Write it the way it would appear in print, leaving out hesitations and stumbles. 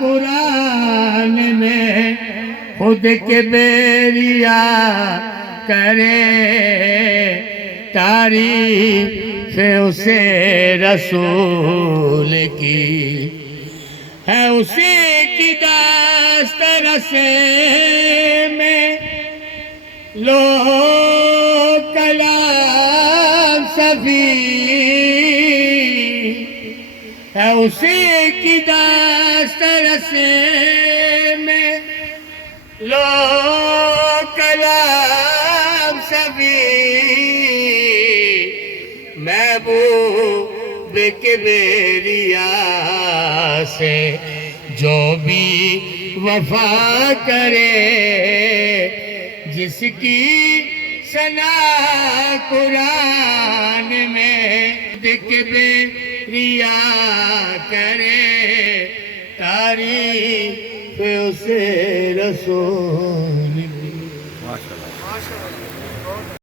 قرآن میں خود کے بیریا کرے تعریف اسے رسول کی ہے اسی کی دست رسے میں لو کلام صفی ہے اسی کی دست رسے میں لو کلام صفی محبوب کبریا سے جو بھی وفا کرے جس کی ثنا قرآن میں کبریا کرے تعریف اسے رسول کی. ماشاءاللہ.